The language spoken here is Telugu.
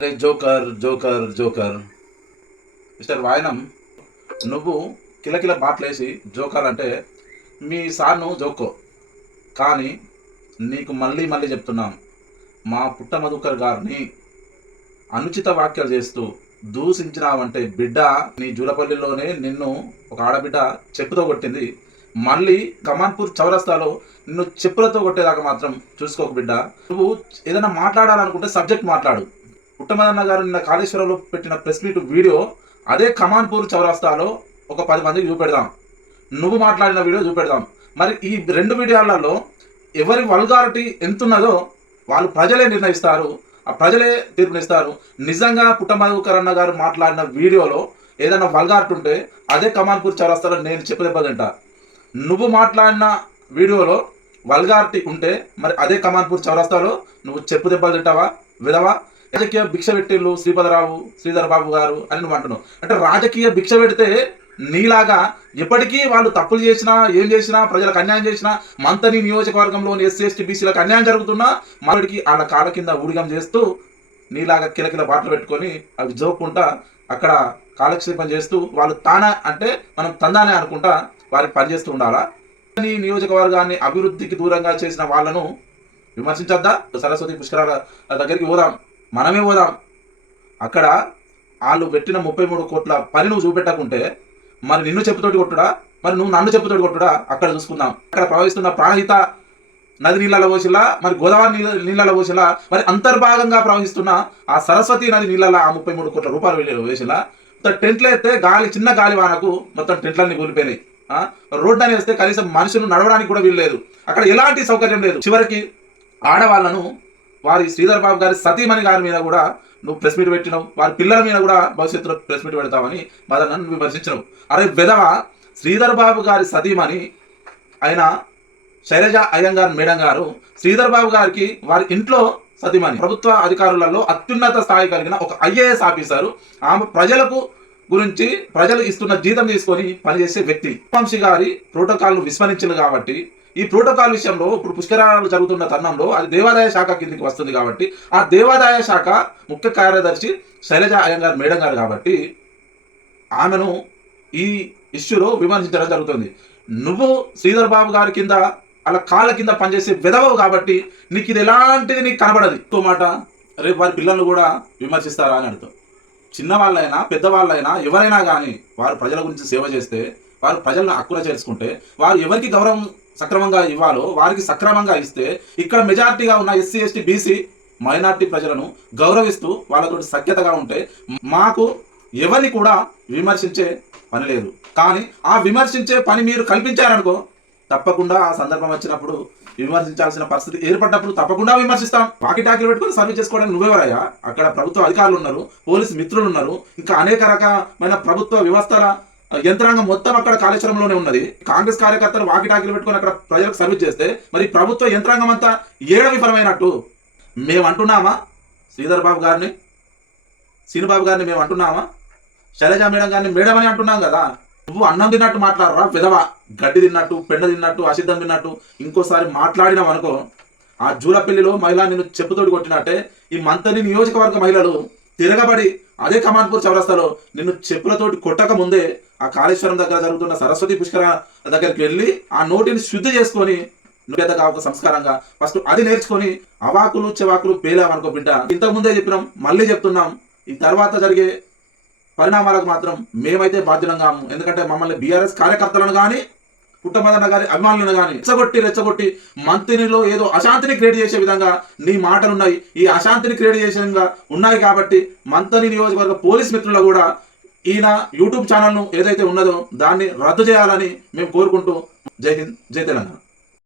అరే జోకర్ జోకర్ జోకర్. మిస్టర్ వాయనం నువ్వు కిలకిల బాట్లేసి జోకర్ అంటే మీ సార్ను జోకో. కానీ నీకు మళ్ళీ మళ్ళీ చెప్తున్నాం మా పుట్ట మధుకర్ గారిని అనుచిత వ్యాఖ్యలు చేస్తూ దూషించినావంటే బిడ్డ నీ జూలపల్లిలోనే నిన్ను ఒక ఆడబిడ్డ చెప్పుతో కొట్టింది. మళ్ళీ కమాన్పూర్ చౌరస్తాలో నిన్ను చెప్పులతో కొట్టేదాకా మాత్రం చూసుకోక బిడ్డ. నువ్వు ఏదైనా మాట్లాడాలనుకుంటే సబ్జెక్ట్ మాట్లాడు. పుట్టమదన్న గారు నిన్న కాళేశ్వరంలో పెట్టిన ప్రెస్ మీట్ వీడియో అదే కమాన్పూర్ చౌరస్తాలో ఒక పది మందికి చూపెడదాం. నువ్వు మాట్లాడిన వీడియో చూపెడదాం. మరి ఈ రెండు వీడియోలలో ఎవరి వల్గారిటీ ఎంతున్నదో వాళ్ళు ప్రజలే నిర్ణయిస్తారు. ఆ ప్రజలే తీర్పునిస్తారు. నిజంగా పుట్టమధుకర్ అన్న గారు మాట్లాడిన వీడియోలో ఏదైనా వల్గారిటీ ఉంటే అదే కమాన్పూర్ చౌరస్తాలో నేను చెప్పదెబ్బదంట నువ్వు మాట్లాడిన వీడియోలో వల్గారిటీ ఉంటే మరి అదే కమాన్పూర్ చౌరస్తాలో నువ్వు చెప్పు దెబ్బలు తింటావా విధవా? రాజకీయ భిక్ష పెట్టిళ్ళు శ్రీపదరావు శ్రీధర్ బాబు గారు అని నువ్వు అంటున్నావు. అంటే రాజకీయ భిక్ష పెడితే నీలాగా ఎప్పటికీ వాళ్ళు తప్పులు చేసినా ఏం చేసినా ప్రజలకు అన్యాయం చేసినా మంతని నియోజకవర్గంలోని ఎస్సీ ఎస్టీ బీసీలకు అన్యాయం జరుగుతున్నా మావిడికి వాళ్ళ కాళ్ళ కింద ఊడిగం చేస్తూ నీలాగా కిలకిల బాటలు పెట్టుకొని అవి జోక్కుంటా అక్కడ కాలక్షేపం చేస్తూ వాళ్ళు తానా అంటే మనం తందానే అనుకుంటా వారికి పనిచేస్తూ ఉండాలా? నీ నియోజకవర్గాన్ని అభివృద్ధికి దూరంగా చేసిన వాళ్ళను విమర్శించద్దా? సరస్వతి పుష్కరాల దగ్గరికి పోదాం. మనమే పోదాం. అక్కడ వాళ్ళు పెట్టిన ముప్పై మూడు కోట్ల పని నువ్వు చూపెట్టకుంటే మరి నిన్ను చెప్పుతోటి కొట్టుడా? మరి నువ్వు నన్ను చెప్పుతోటి కొట్టుడా? అక్కడ చూసుకుందాం. అక్కడ ప్రవహిస్తున్న ప్రాణహిత నది నీళ్ళలో పోసిలా మరి గోదావరి నీళ్ళ నీళ్ళలో పోసిలా మరి అంతర్భాగంగా ప్రవహిస్తున్న ఆ సరస్వతి నది నీళ్ళలో ఆ ముప్పై మూడు కోట్ల రూపాయలు వేసిలా మొత్తం టెంట్లు వేస్తే గాలి చిన్న గాలి వానకు మొత్తం టెంట్లన్నీ కూలిపోయినాయి. రోడ్డు అని వేస్తే కనీసం మనుషులు నడవడానికి కూడా వీల్లేదు అక్కడ ఎలాంటి సౌకర్యం లేదు. చివరికి ఆడవాళ్ళను వారి శ్రీధర్ బాబు గారి సతీమణి గారి మీద కూడా నువ్వు ప్రెస్ మీట్ పెట్టినావు. వారి పిల్లల మీద కూడా భవిష్యత్తులో ప్రెస్ మీట్ పెడతావని మదన్ నన్ను విమర్శించినావు. అరే విధవ శ్రీధర్ బాబు గారి సతీమణి అయిన శైలజ అయ్యంగారు మేడం గారు శ్రీధర్ బాబు గారికి వారి ఇంట్లో సతీమణి ప్రభుత్వ అధికారులలో అత్యున్నత స్థాయి కలిగిన ఒక ఐఏఎస్ ఆఫీసర్. ఆమె ప్రజలకు గురించి ప్రజలు ఇస్తున్న జీతం తీసుకొని పనిచేసే వ్యక్తి. వంశీ గారి ప్రోటోకాల్ను విస్మరించింది కాబట్టి ఈ ప్రోటోకాల్ విషయంలో ఇప్పుడు పుష్కరాలు జరుగుతున్న తరుణంలో అది దేవాదాయ శాఖ కిందికి వస్తుంది కాబట్టి ఆ దేవాదాయ శాఖ ముఖ్య కార్యదర్శి శైలజ అయ్యంగారు మేడం గారు కాబట్టి ఆమెను ఈ ఇష్యూలో విమర్శించడం జరుగుతుంది. నువ్వు శ్రీధర్ బాబు గారి కింద అలా కాళ్ళ కింద పనిచేసే విధవవు కాబట్టి నీకు ఇది ఎలాంటిది నీకు కనబడదు. ఇంకో మాట రేపు వారి పిల్లలను కూడా విమర్శిస్తారా అని అడుగుతాం. చిన్నవాళ్ళైనా పెద్దవాళ్ళైనా ఎవరైనా కానీ వారు ప్రజల గురించి సేవ చేస్తే వారు ప్రజలను అక్కున చేసుకుంటే వారు ఎవరికి గౌరవం సక్రమంగా ఇవ్వాలో వారికి సక్రమంగా ఇస్తే ఇక్కడ మెజారిటీగా ఉన్న ఎస్సీ ఎస్టీ బీసీ మైనార్టీ ప్రజలను గౌరవిస్తూ వాళ్ళతో సఖ్యతగా ఉంటే మాకు ఎవరిని కూడా విమర్శించే పని లేదు. కానీ ఆ విమర్శించే పని మీరు కల్పించారనుకో తప్పకుండా ఆ సందర్భం వచ్చినప్పుడు విమర్శించాల్సిన పరిస్థితి ఏర్పడ్డప్పుడు తప్పకుండా విమర్శిస్తాం. వాకి టాకీలు పెట్టుకొని సర్వీస్ చేసుకోవడానికి నువ్వెవరయ్యా? అక్కడ ప్రభుత్వ అధికారులు ఉన్నారు పోలీసు మిత్రులు ఉన్నారు ఇంకా అనేక రకమైన ప్రభుత్వ వ్యవస్థల యంత్రాంగం మొత్తం అక్కడ కాళేశ్వరంలోనే ఉన్నది. కాంగ్రెస్ కార్యకర్తలు వాకి పెట్టుకుని పెట్టుకొని అక్కడ ప్రజలకు సర్వీస్ చేస్తే మరి ప్రభుత్వ యంత్రాంగం అంతా ఏడ విఫలమైనట్టు మేము అంటున్నామా? శ్రీధర్ బాబు గారిని శ్రీనుబాబు గారిని మేము అంటున్నామా? శైలజా మేడం గారిని మేడం అని అంటున్నాం కదా. నువ్వు అన్నం తిన్నట్టు మాట్లాడరా విధవ? గడ్డి తిన్నట్టు పెండ తిన్నట్టు అసిద్ధం తిన్నట్టు ఇంకోసారి మాట్లాడినాం అనుకో ఆ జూలపల్లిలో మహిళ నిన్ను చెప్పుతోటి కొట్టినట్టే ఈ మంతని నియోజకవర్గ మహిళలు తిరగబడి అదే కమాన్పూర్ చౌరస్తాలో నిన్ను చెప్పులతోటి కొట్టక ముందే ఆ కాళేశ్వరం దగ్గర జరుగుతున్న సరస్వతి పుష్కర దగ్గరికి వెళ్ళి ఆ నోటిని శుద్ధి చేసుకొని నువ్వు ఒక సంస్కారంగా ఫస్ట్ అది నేర్చుకొని అవాకులు చెవాకులు పేలావనుకో బిడ్డ. ఇంతకు ముందే చెప్పినాం మళ్ళీ చెప్తున్నాం. ఈ తర్వాత జరిగే పరిణామాలకు మాత్రం మేమైతే బాధ్యులం కాము. ఎందుకంటే మమ్మల్ని బీఆర్ఎస్ కార్యకర్తలను కానీ పుట్టమదన్న గారి అభిమానులను కానీ రెచ్చగొట్టి రెచ్చగొట్టి మంత్రిలో ఏదో అశాంతిని క్రియేట్ చేసే విధంగా నీ మాటలు ఉన్నాయి ఈ అశాంతిని క్రియేట్ చేసే విధంగా ఉన్నాయి కాబట్టి మంత్రి నియోజకవర్గ పోలీస్ మిత్రులు కూడా ఈయన యూట్యూబ్ ఛానల్ను ఏదైతే ఉన్నదో దాన్ని రద్దు చేయాలని మేము కోరుకుంటూ జై హింద్ జై తెలంగాణ.